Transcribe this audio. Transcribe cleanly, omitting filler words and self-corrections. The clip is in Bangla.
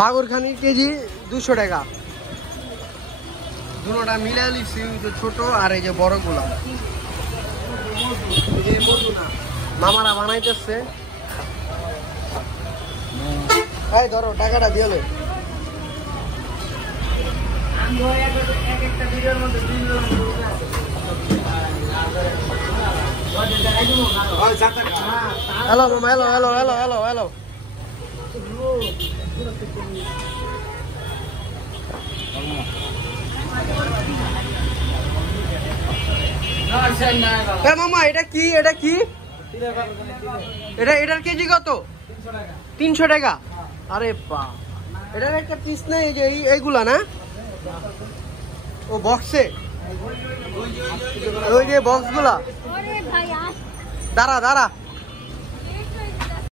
বাগরখানি কেজি 200 টাকা। দুটোটা মিলে লিখছি, ছোট আর এই যে বড়গুলা মামারা বানাইতেছে। এই ধরো টাকাটা দিয়ে। হ্যালো মামা, hello hello hello hello hello. মামা এটা কি, এটা কি, এটার কেজি কত? 300 টাকা। আরে বা, এটার একটা পিস নেই যে এইগুলা না? ও বক্সে, ওই যে বক্স গুলা। দাঁড়া দাঁড়া।